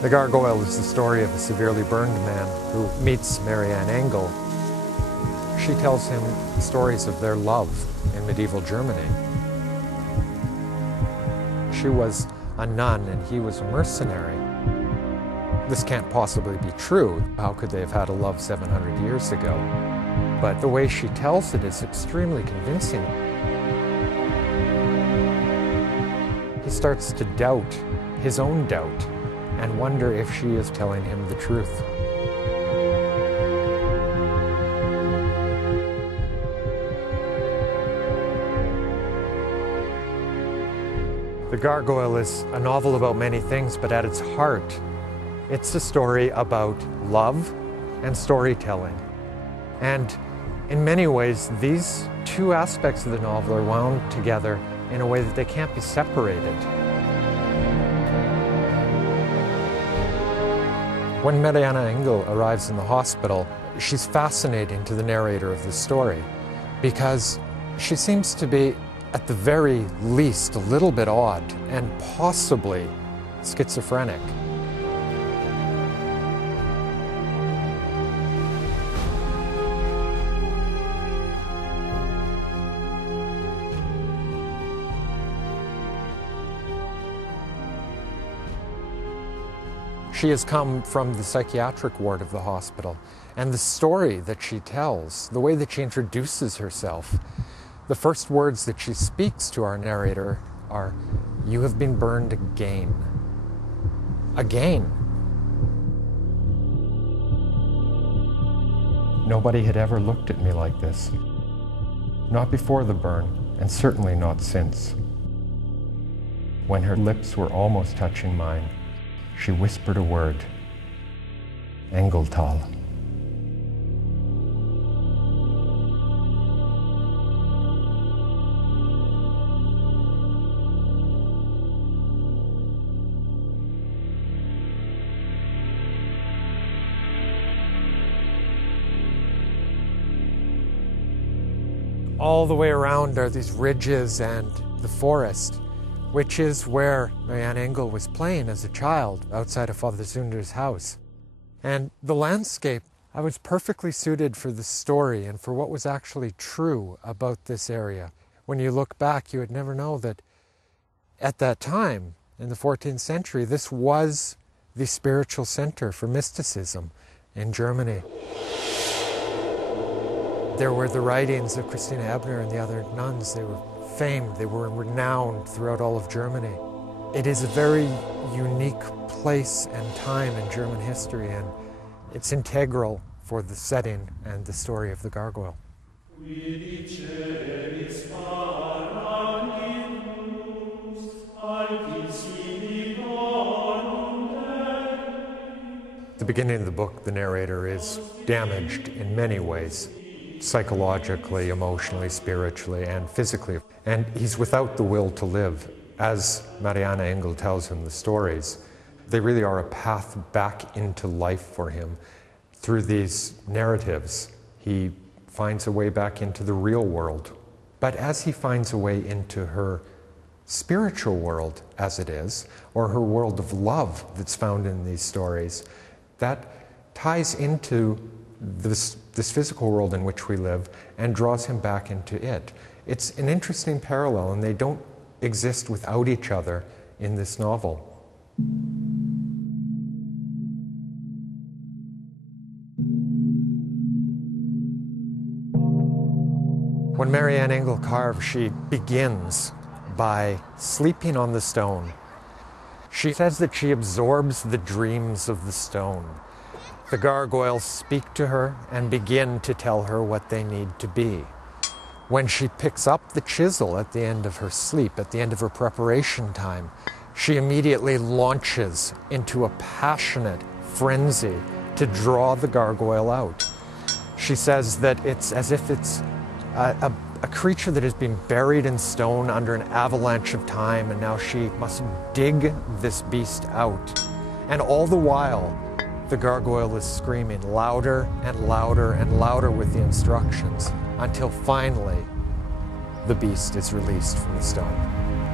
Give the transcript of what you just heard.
The Gargoyle is the story of a severely burned man who meets Marianne Engel. She tells him stories of their love in medieval Germany. She was a nun and he was a mercenary. This can't possibly be true. How could they have had a love 700 years ago? But the way she tells it is extremely convincing. He starts to doubt his own doubt and wonder if she is telling him the truth. The Gargoyle is a novel about many things, but at its heart, it's a story about love and storytelling. And in many ways, these two aspects of the novel are wound together in a way that they can't be separated. When Marianne Engel arrives in the hospital, she's fascinating to the narrator of the story because she seems to be, at the very least, a little bit odd and possibly schizophrenic. She has come from the psychiatric ward of the hospital, and the story that she tells, the way that she introduces herself, the first words that she speaks to our narrator are, "You have been burned again." Again. Nobody had ever looked at me like this. Not before the burn, and certainly not since. When her lips were almost touching mine, she whispered a word, Engeltal. All the way around are these ridges and the forest, which is where Marianne Engel was playing as a child outside of Father Zunder's house. And the landscape, I was perfectly suited for the story and for what was actually true about this area. When you look back, you would never know that at that time, in the 14th century, this was the spiritual center for mysticism in Germany. There were the writings of Christina Ebner and the other nuns. They were famed, they were renowned throughout all of Germany. It is a very unique place and time in German history, and it's integral for the setting and the story of the Gargoyle. At the beginning of the book, the narrator is damaged in many ways. Psychologically, emotionally, spiritually, and physically. And he's without the will to live. As Marianne Engel tells him the stories, they really are a path back into life for him. Through these narratives, he finds a way back into the real world. But as he finds a way into her spiritual world, as it is, or her world of love that's found in these stories, that ties into this physical world in which we live and draws him back into it. It's an interesting parallel, and they don't exist without each other in this novel. When Marianne Engel carves, she begins by sleeping on the stone. She says that she absorbs the dreams of the stone. The gargoyles speak to her and begin to tell her what they need to be. When she picks up the chisel at the end of her sleep, at the end of her preparation time, she immediately launches into a passionate frenzy to draw the gargoyle out. She says that it's as if it's a creature that has been buried in stone under an avalanche of time, and now she must dig this beast out. And all the while, the gargoyle is screaming louder and louder and louder with the instructions until finally the beast is released from the stone.